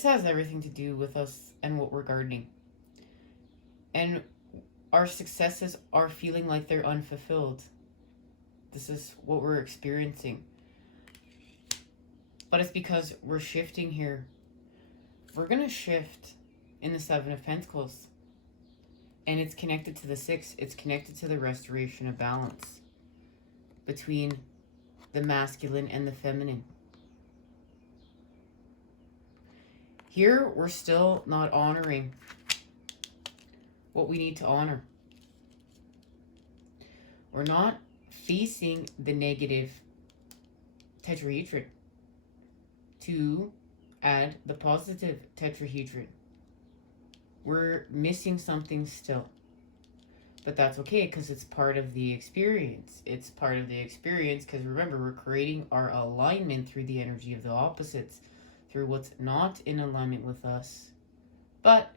this has everything to do with us and what we're gardening. And our successes are feeling like they're unfulfilled. This is what we're experiencing. But it's because we're shifting here. We're going to shift in the Seven of Pentacles. And it's connected to the 6. It's connected to the restoration of balance between the masculine and the feminine. Here, we're still not honoring what we need to honor. We're not facing the negative tetrahedron to add the positive tetrahedron. We're missing something still. But that's okay, because it's part of the experience. It's part of the experience because remember, we're creating our alignment through the energy of the opposites, through what's not in alignment with us. But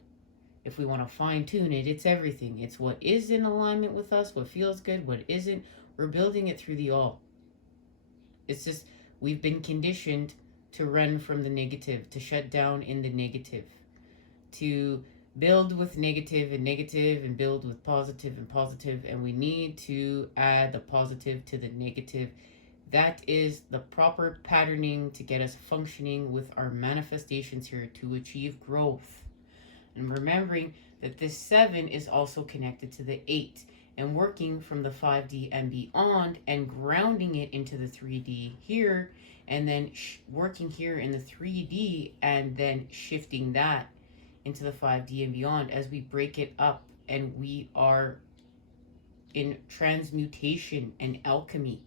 if we want to fine tune it, it's everything. It's what is in alignment with us, what feels good, what isn't. We're building it through the all. It's just we've been conditioned to run from the negative, to shut down in the negative, to build with negative and build with positive, and we need to add the positive to the negative. That is the proper patterning to get us functioning with our manifestations here to achieve growth. And remembering that this 7 is also connected to the 8 and working from the 5D and beyond and grounding it into the 3D here, and then working here in the 3D and then shifting that into the 5D and beyond as we break it up and we are in transmutation and alchemy.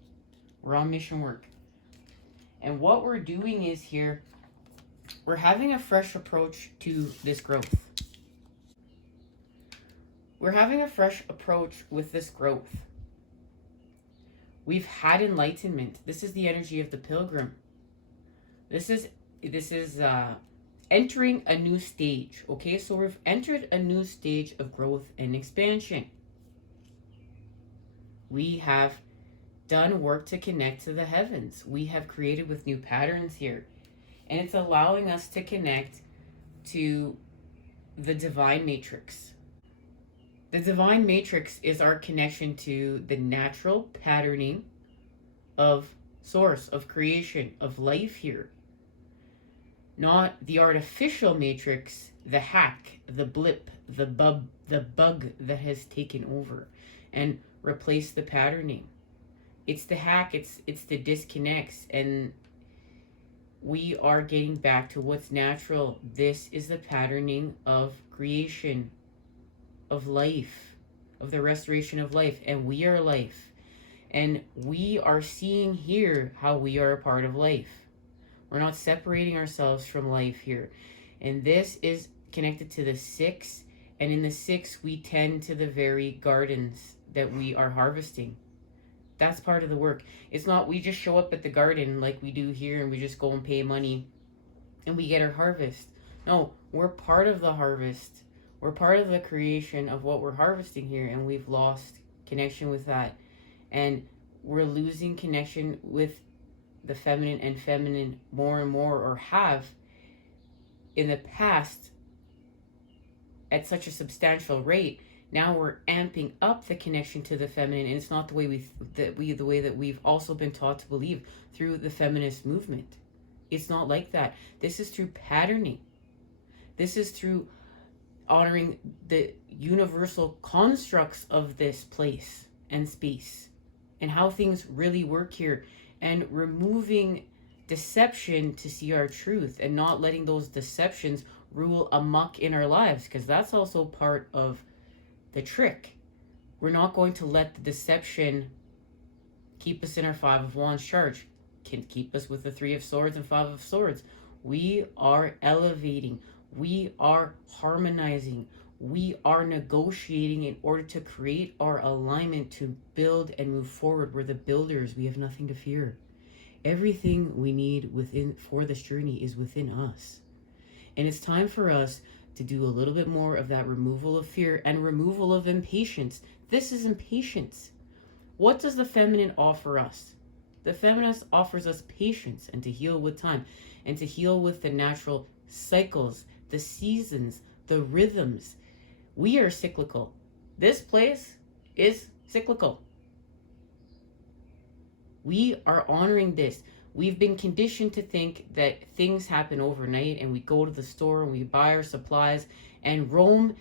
We're on mission work. And what we're doing is here, we're having a fresh approach to this growth. We're having a fresh approach with this growth. We've had enlightenment. This is the energy of the pilgrim. This is entering a new stage. Okay, so we've entered a new stage of growth and expansion. We have done work to connect to the heavens. We have created with new patterns here. And it's allowing us to connect to the divine matrix. The divine matrix is our connection to the natural patterning of source, of creation, of life here. Not the artificial matrix, the hack, the blip, the bug that has taken over and replaced the patterning. It's the hack, it's the disconnects, and we are getting back to what's natural. This is the patterning of creation, of life, of the restoration of life, and we are life. And we are seeing here how we are a part of life. We're not separating ourselves from life here. And this is connected to the 6, and in the 6 we tend to the very gardens that we are harvesting. That's part of the work. It's not we just show up at the garden like we do here and we just go and pay money and we get our harvest. No, we're part of the harvest. We're part of the creation of what we're harvesting here, and we've lost connection with that. And we're losing connection with the feminine more and more, or have in the past at such a substantial rate. Now we're amping up the connection to the feminine, and it's not the way the way that we've also been taught to believe through the feminist movement. It's not like that. This is through patterning. This is through honoring the universal constructs of this place and space and how things really work here, and removing deception to see our truth and not letting those deceptions rule amok in our lives, because that's also part of the trick. We're not going to let the deception keep us in our 5 of Wands charge, can keep us with the 3 of Swords and 5 of Swords. We are elevating. We are harmonizing. We are negotiating in order to create our alignment to build and move forward. We're the builders. We have nothing to fear. Everything we need for this journey is within us. And it's time for us to do a little bit more of that removal of fear and removal of impatience. This is impatience. What does the feminine offer us? The feminist offers us patience and to heal with time and to heal with the natural cycles, the seasons, the rhythms. We are cyclical. This place is cyclical. We are honoring this. We've been conditioned to think that things happen overnight and we go to the store and we buy our supplies, and Rome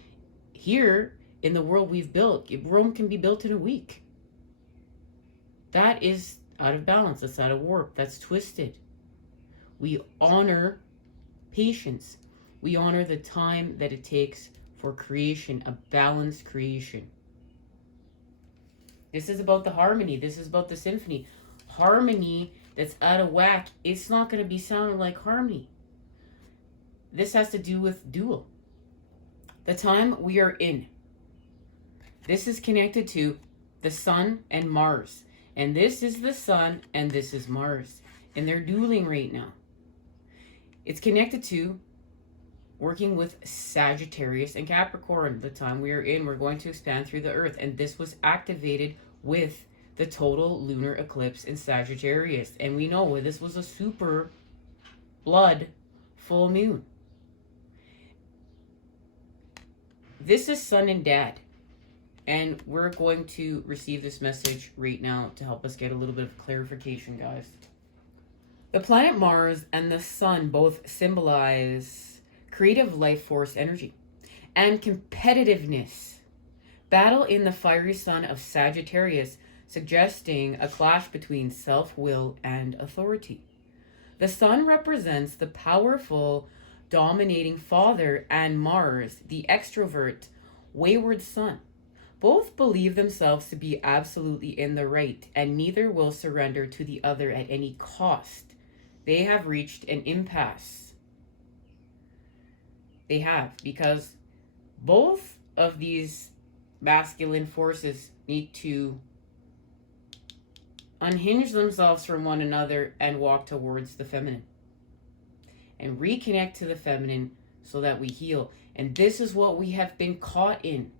here in the world we've built, Rome can be built in a week. That is out of balance. That's out of warp. That's twisted. We honor patience. We honor the time that it takes for creation, a balanced creation. This is about the harmony. This is about the symphony. Harmony that's out of whack, it's not going to be sounding like harmony. This has to do with dual. The time we are in. This is connected to the sun and Mars. And this is the sun and this is Mars. And they're dueling right now. It's connected to working with Sagittarius and Capricorn. The time we are in, we're going to expand through the earth. And this was activated with the total lunar eclipse in Sagittarius. And we know this was a super blood full moon. This is Sun and Dad. And we're going to receive this message right now to help us get a little bit of clarification, guys. The planet Mars and the Sun both symbolize creative life force energy and competitiveness. Battle in the fiery sun of Sagittarius, suggesting a clash between self-will and authority. The Sun represents the powerful, dominating father, and Mars, the extrovert, wayward son. Both believe themselves to be absolutely in the right, and neither will surrender to the other at any cost. They have reached an impasse. They have, because both of these masculine forces need to unhinge themselves from one another and walk towards the feminine. And reconnect to the feminine so that we heal. And this is what we have been caught in.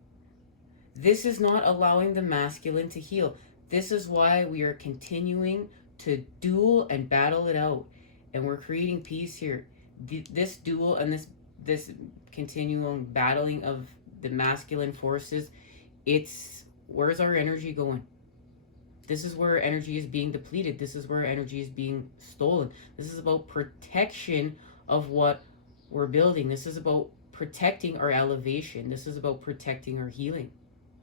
This is not allowing the masculine to heal. This is why we are continuing to duel and battle it out. And we're creating peace here. This duel and this continuing battling of the masculine forces, where's our energy going? This is where energy is being depleted. This is where energy is being stolen. This is about protection of what we're building. This is about protecting our elevation. This is about protecting our healing.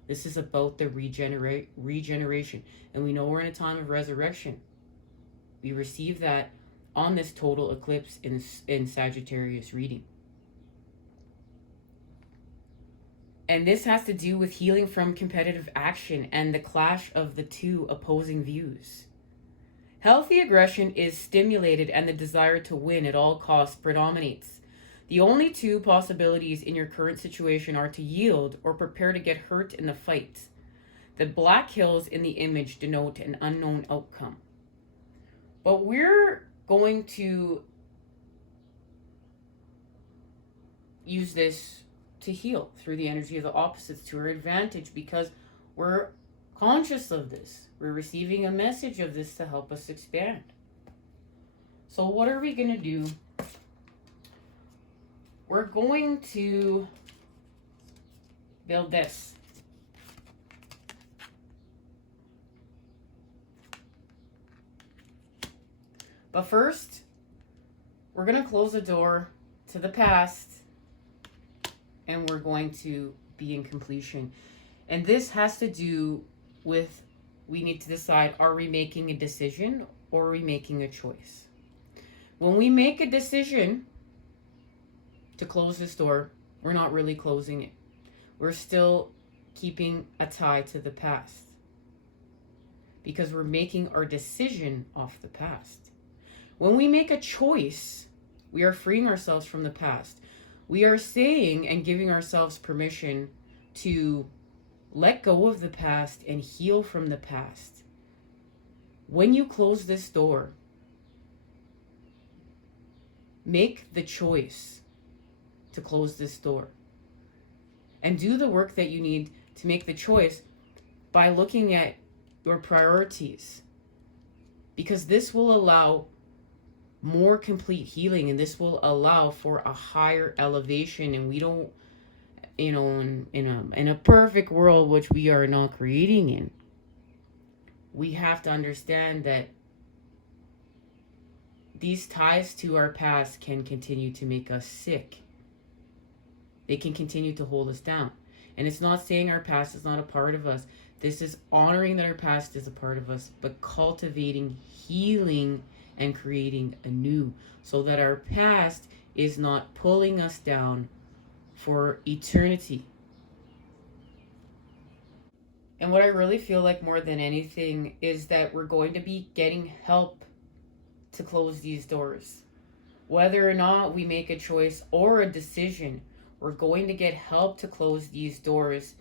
This is about the regeneration. And we know we're in a time of resurrection. We receive that on this total eclipse in Sagittarius reading. And this has to do with healing from competitive action and the clash of the two opposing views. Healthy aggression is stimulated and the desire to win at all costs predominates. The only two possibilities in your current situation are to yield or prepare to get hurt in the fight. The black hills in the image denote an unknown outcome. But we're going to use this to heal through the energy of the opposites to our advantage, because we're conscious of this. We're receiving a message of this to help us expand. So what are we going to do? We're going to build this. But first, we're going to close the door to the past, and we're going to be in completion. And this has to do with, we need to decide, are we making a decision or are we making a choice? When we make a decision to close this door, we're not really closing it. We're still keeping a tie to the past, because we're making our decision off the past. When we make a choice, we are freeing ourselves from the past. We are saying and giving ourselves permission to let go of the past and heal from the past. When you close this door, make the choice to close this door. And do the work that you need to make the choice by looking at your priorities. Because this will allow more complete healing, and this will allow for a higher elevation. And we don't, in a perfect world, which we are not creating in, we have to understand that these ties to our past can continue to make us sick. They can continue to hold us down. And it's not saying our past is not a part of us. This is honoring that our past is a part of us, but cultivating healing and creating anew, so that our past is not pulling us down for eternity. And what I really feel like more than anything is that we're going to be getting help to close these doors. Whether or not we make a choice or a decision, we're going to get help to close these doors.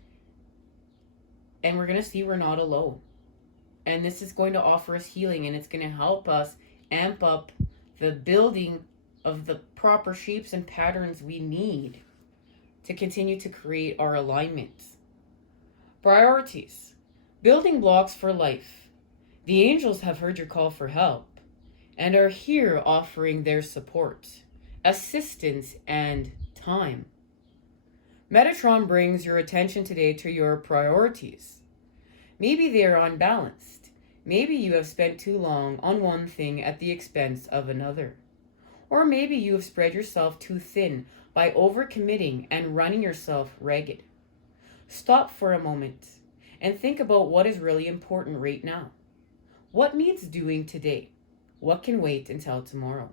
And we're going to see we're not alone. And this is going to offer us healing, and it's going to help us amp up the building of the proper shapes and patterns we need to continue to create our alignments. Priorities. Building blocks for life. The angels have heard your call for help and are here offering their support, assistance, and time. Metatron brings your attention today to your priorities. Maybe they are unbalanced. Maybe you have spent too long on one thing at the expense of another. Or maybe you have spread yourself too thin by overcommitting and running yourself ragged. Stop for a moment and think about what is really important right now. What needs doing today? What can wait until tomorrow?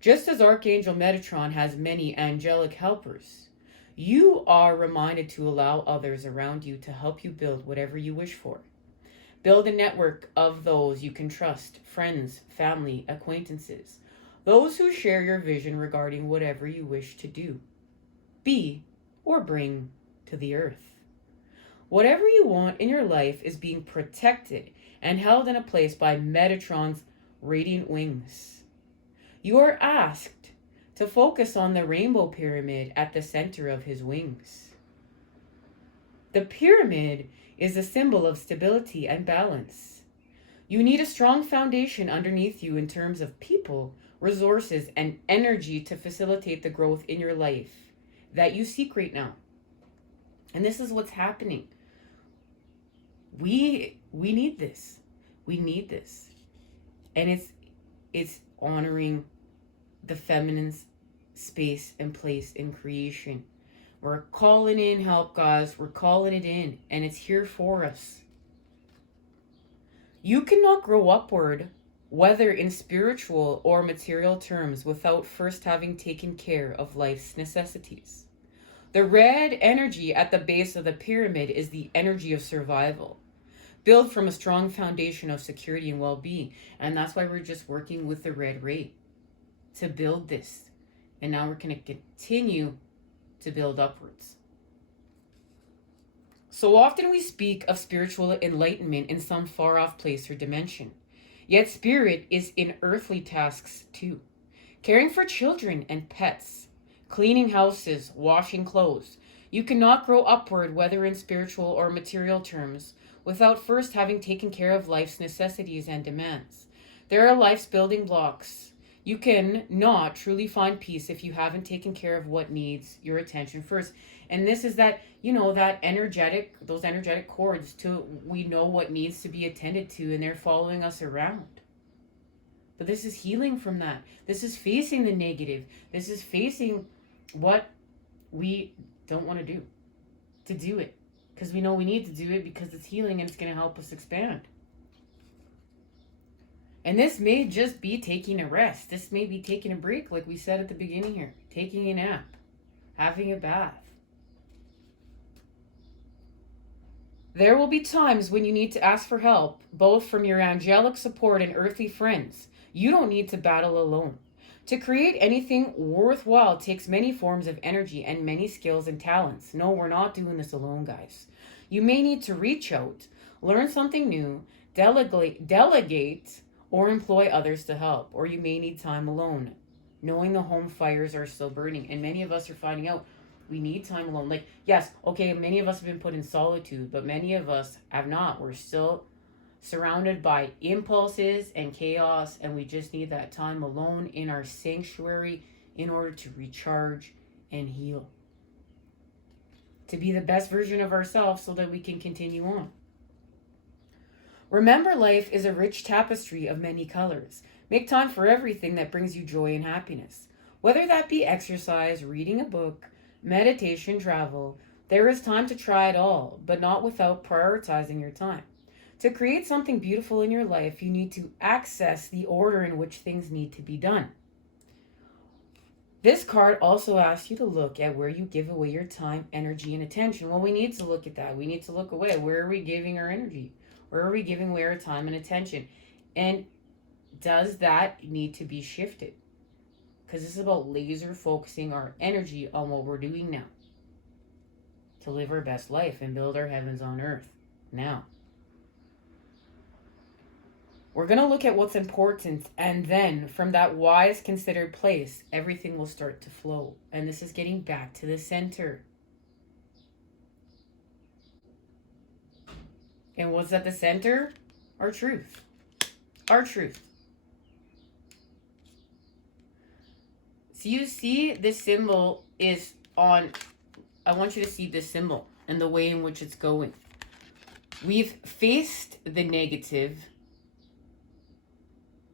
Just as Archangel Metatron has many angelic helpers, you are reminded to allow others around you to help you build whatever you wish for. Build a network of those you can trust, friends, family, acquaintances, those who share your vision regarding whatever you wish to do, be, or bring to the earth. Whatever you want in your life is being protected and held in a place by Metatron's radiant wings. You are asked to focus on the rainbow pyramid at the center of his wings. The pyramid is a symbol of stability and balance. You need a strong foundation underneath you in terms of people, resources, and energy to facilitate the growth in your life that you seek right now. And this is what's happening. We need this. We need this. And it's honoring the feminine's space and place in creation. We're calling in help, guys. We're calling it in, and it's here for us. You cannot grow upward, whether in spiritual or material terms, without first having taken care of life's necessities. The red energy at the base of the pyramid is the energy of survival. Build from a strong foundation of security and well-being. And that's why we're just working with the red ray to build this. And now we're going to continue to build upwards. So often we speak of spiritual enlightenment in some far-off place or dimension. Yet spirit is in earthly tasks too. Caring for children and pets, cleaning houses, washing clothes. You cannot grow upward, whether in spiritual or material terms, without first having taken care of life's necessities and demands. There are life's building blocks. You can not truly find peace if you haven't taken care of what needs your attention first. And this is that, those energetic cords to, we know what needs to be attended to, and they're following us around. But this is healing from that. This is facing the negative. This is facing what we don't want to do it. Because we know we need to do it because it's healing and it's going to help us expand. And this may just be taking a rest. This may be taking a break, like we said at the beginning here. Taking a nap. Having a bath. There will be times when you need to ask for help, both from your angelic support and earthly friends. You don't need to battle alone. To create anything worthwhile takes many forms of energy and many skills and talents. No, we're not doing this alone, guys. You may need to reach out, learn something new, delegate, or employ others to help. Or you may need time alone, knowing the home fires are still burning. And many of us are finding out we need time alone. Many of us have been put in solitude, but many of us have not. We're still surrounded by impulses and chaos, and we just need that time alone in our sanctuary in order to recharge and heal. To be the best version of ourselves so that we can continue on. Remember, life is a rich tapestry of many colors. Make time for everything that brings you joy and happiness. Whether that be exercise, reading a book, meditation, travel, there is time to try it all, but not without prioritizing your time. To create something beautiful in your life, you need to access the order in which things need to be done. This card also asks you to look at where you give away your time, energy, and attention. Well, we need to look at that. We need to look away. Where are we giving our energy? Where are we giving away our time and attention? And does that need to be shifted? Because this is about laser focusing our energy on what we're doing now to live our best life and build our heavens on earth now. We're going to look at what's important, and then from that wise, considered place, everything will start to flow. And this is getting back to the center. And what's at the center? Our truth. Our truth. So you see this symbol is on, I want you to see this symbol and the way in which it's going. We've faced the negative.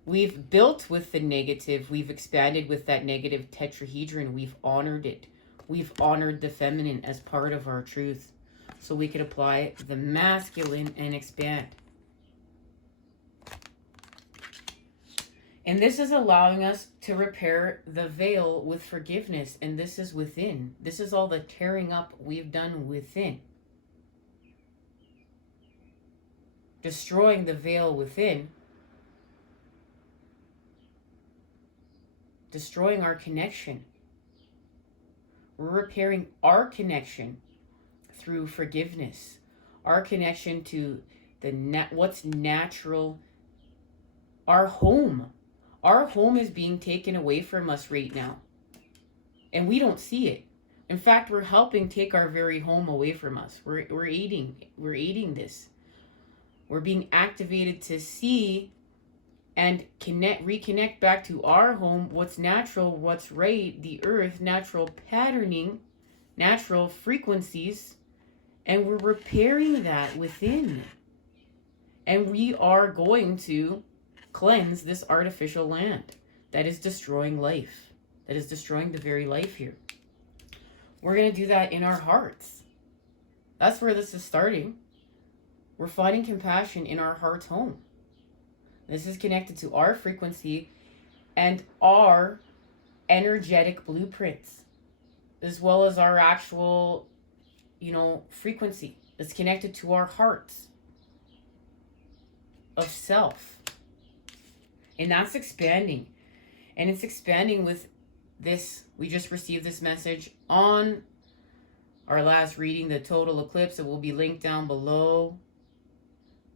We've built with the negative. We've expanded with that negative tetrahedron. We've honored it. We've honored the feminine as part of our truth. So we could apply the masculine and expand. And this is allowing us to repair the veil with forgiveness. And this is within. This is all the tearing up we've done within. Destroying the veil within. Destroying our connection. We're repairing our connection through forgiveness. Our connection to the what's natural. Our home. Our home is being taken away from us right now. And we don't see it. In fact, we're helping take our very home away from us. We're eating this. We're being activated to see and reconnect back to our home, what's natural, what's right, the earth, natural patterning, natural frequencies, and we're repairing that within. And we are going to cleanse this artificial land that is destroying life, that is destroying the very life here. We're going to do that in our hearts. That's where this is starting. We're finding compassion in our heart's home. This is connected to our frequency and our energetic blueprints, as well as our actual, frequency. It's connected to our hearts of self. And that's expanding. And it's expanding with this. We just received this message on our last reading, the total eclipse. It will be linked down below.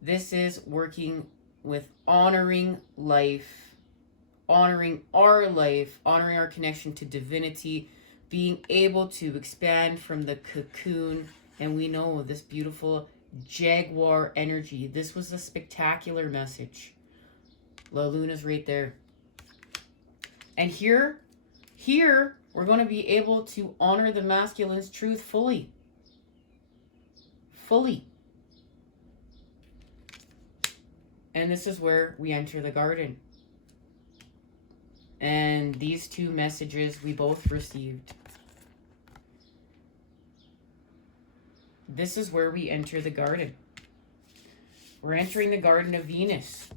This is working with honoring life, honoring our life, honoring our connection to divinity, being able to expand from the cocoon. And we know this beautiful jaguar energy. This was a spectacular message. La Luna's right there. And here, we're going to be able to honor the masculine's truth fully. Fully. And this is where we enter the garden. And these two messages we both received. This is where we enter the garden. We're entering the garden of Venus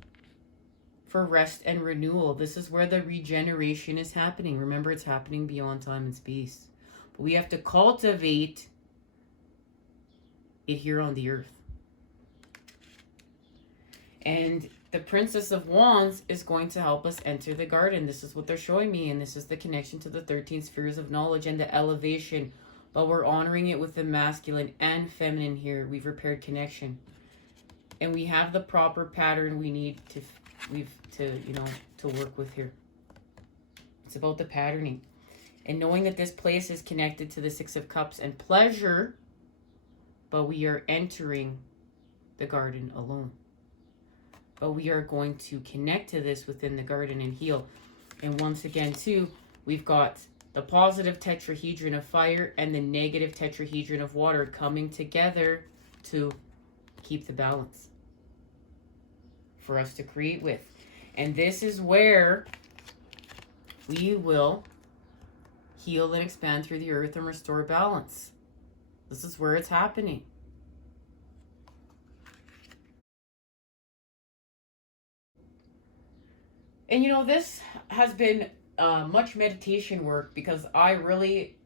for rest and renewal. This is where the regeneration is happening. Remember, it's happening beyond time and space. But we have to cultivate it here on the earth. And the Princess of Wands is going to help us enter the garden. This is what they're showing me. And this is the connection to the 13 spheres of knowledge and the elevation. But we're honoring it with the masculine and feminine here. We've repaired connection. And we have the proper pattern we need to work with here. It's about the patterning. And knowing that this place is connected to the Six of Cups and pleasure. But we are entering the garden alone. But we are going to connect to this within the garden and heal. And once again, too, we've got the positive tetrahedron of fire and the negative tetrahedron of water coming together to keep the balance for us to create with. And this is where we will heal and expand through the earth and restore balance. This is where it's happening. And you know, this has been much meditation work, because I really,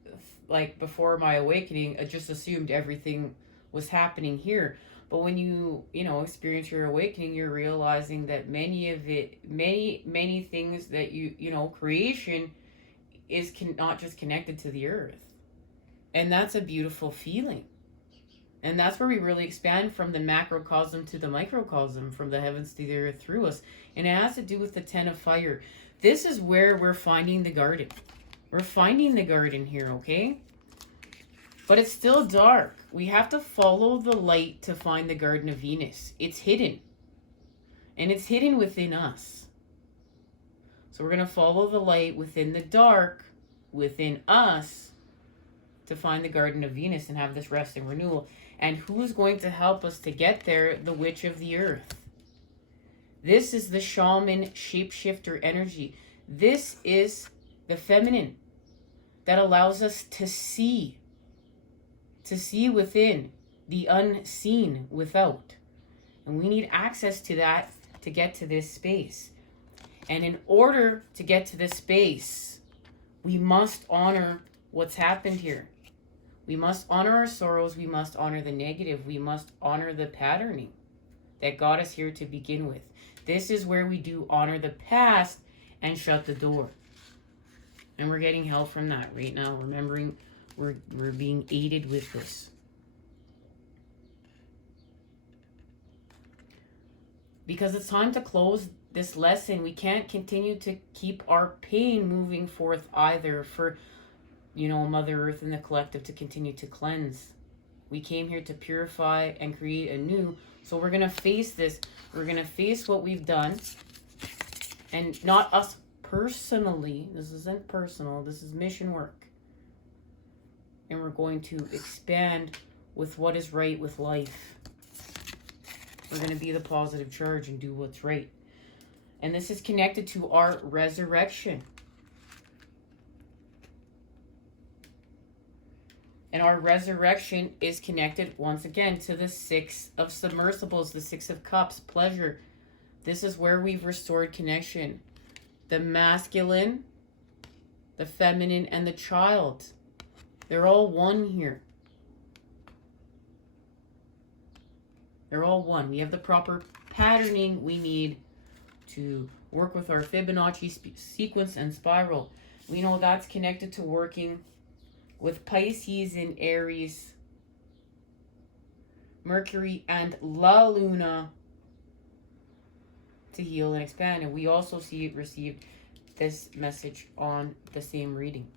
like, before my awakening, I just assumed everything was happening here. But when you experience your awakening, you're realizing that many things that creation is not just connected to the earth. And that's a beautiful feeling. And that's where we really expand from the macrocosm to the microcosm, from the heavens to the earth through us. And it has to do with the 10 of fire. This is where we're finding the garden. We're finding the garden here, okay? But it's still dark. We have to follow the light to find the Garden of Venus. It's hidden. And it's hidden within us. So we're going to follow the light within the dark, within us, to find the Garden of Venus and have this rest and renewal. And who's going to help us to get there? The Witch of the Earth. This is the shaman shapeshifter energy. This is the feminine that allows us to see within, the unseen without. And we need access to that to get to this space. And in order to get to this space, we must honor what's happened here. We must honor our sorrows. We must honor the negative. We must honor the patterning that got us here to begin with. This is where we do honor the past and shut the door. And we're getting help from that right now. Remembering we're being aided with this. Because it's time to close this lesson. We can't continue to keep our pain moving forth either, for Mother Earth and the collective to continue to cleanse. We came here to purify and create anew. So we're going to face this. We're going to face what we've done. And not us personally. This isn't personal. This is mission work. And we're going to expand with what is right with life. We're going to be the positive charge and do what's right. And this is connected to our resurrection. And our resurrection is connected, once again, to the 6 of submersibles, the 6 of cups, pleasure. This is where we've restored connection. The masculine, the feminine, and the child. They're all one here. They're all one. We have the proper patterning we need to work with our Fibonacci sequence and spiral. We know that's connected to working with Pisces and Aries, Mercury and La Luna, to heal and expand. And we also received this message on the same reading.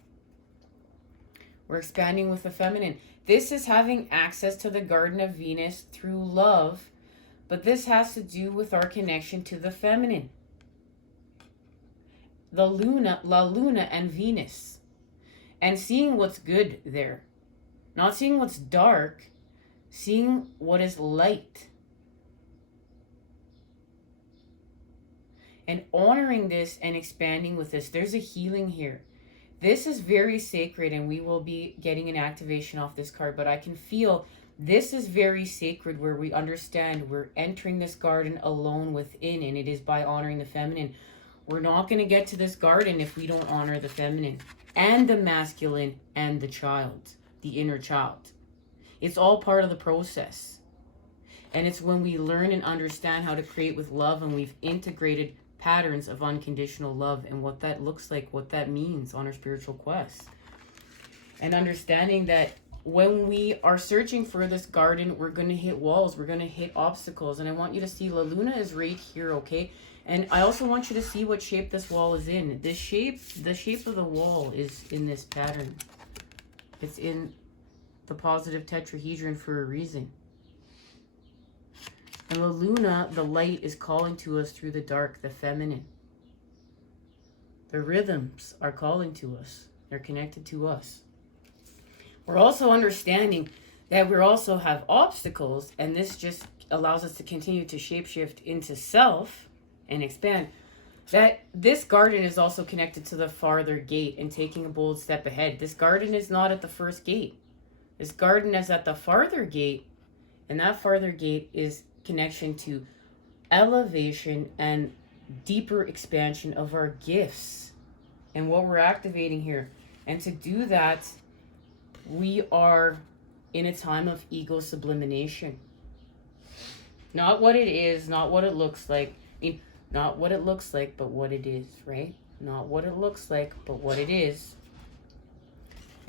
We're expanding with the feminine. This is having access to the Garden of Venus through love, but this has to do with our connection to the feminine. La Luna and Venus. And seeing what's good there. Not seeing what's dark. Seeing what is light. And honoring this and expanding with this. There's a healing here. This is very sacred, and we will be getting an activation off this card. But I can feel this is very sacred, where we understand we're entering this garden alone within. And it is by honoring the feminine. We're not going to get to this garden if we don't honor the feminine. And the masculine and the child, the inner child. It's all part of the process. And it's when we learn and understand how to create with love, and we've integrated patterns of unconditional love and what that looks like, what that means on our spiritual quest. And understanding that when we are searching for this garden, we're going to hit walls, we're going to hit obstacles. And I want you to see La Luna is right here, okay? And I also want you to see what shape this wall is in. The shape of the wall is in this pattern. It's in the positive tetrahedron for a reason. And the Luna, the light, is calling to us through the dark, the feminine. The rhythms are calling to us. They're connected to us. We're also understanding that we also have obstacles, and this just allows us to continue to shapeshift into self and expand. That this garden is also connected to the farther gate and taking a bold step ahead. This garden is not at the first gate. This garden is at the farther gate, and that farther gate is connection to elevation and deeper expansion of our gifts and what we're activating here. And to do that, we are in a time of ego sublimination. Not what it is, not what it looks like. I mean, not what it looks like, but what it is, right? Not what it looks like, but what it is.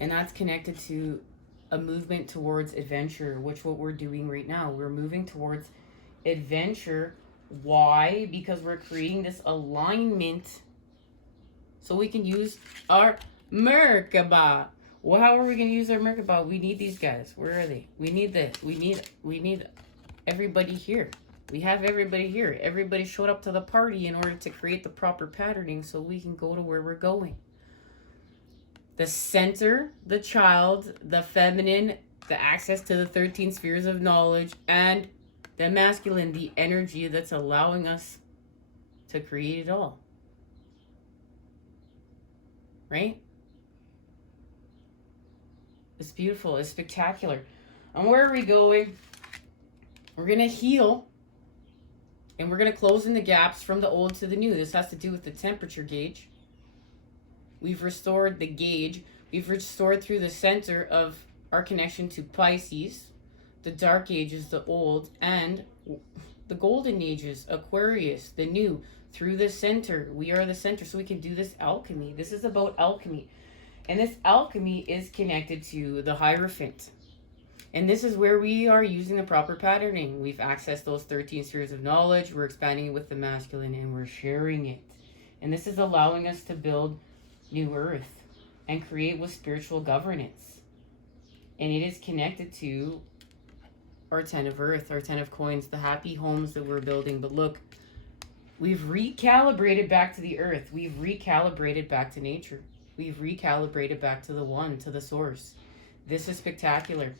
And that's connected to a movement towards adventure, which what we're doing right now. We're moving towards adventure. Why? Because we're creating this alignment so we can use our Merkaba. Well, how are we going to use our Merkaba? We need these guys. Where are they? We need everybody here. We have everybody here. Everybody showed up to the party in order to create the proper patterning so we can go to where we're going. The center, the child, the feminine, the access to the 13 spheres of knowledge, and the masculine, the energy that's allowing us to create it all. Right? It's beautiful. It's spectacular. And where are we going? We're going to heal. And we're going to close in the gaps from the old to the new. This has to do with the temperature gauge. We've restored the gauge. We've restored through the center of our connection to Pisces. The dark ages, the old, and the golden ages, Aquarius, the new. Through the center. We are the center. So we can do this alchemy. This is about alchemy. And this alchemy is connected to the Hierophant. And this is where we are using the proper patterning. We've accessed those 13 spheres of knowledge. We're expanding it with the masculine and we're sharing it. And this is allowing us to build new earth and create with spiritual governance. And it is connected to our 10 of earth, our 10 of coins, the happy homes that we're building. But look, we've recalibrated back to the earth. We've recalibrated back to nature. We've recalibrated back to the one, to the source. This is spectacular.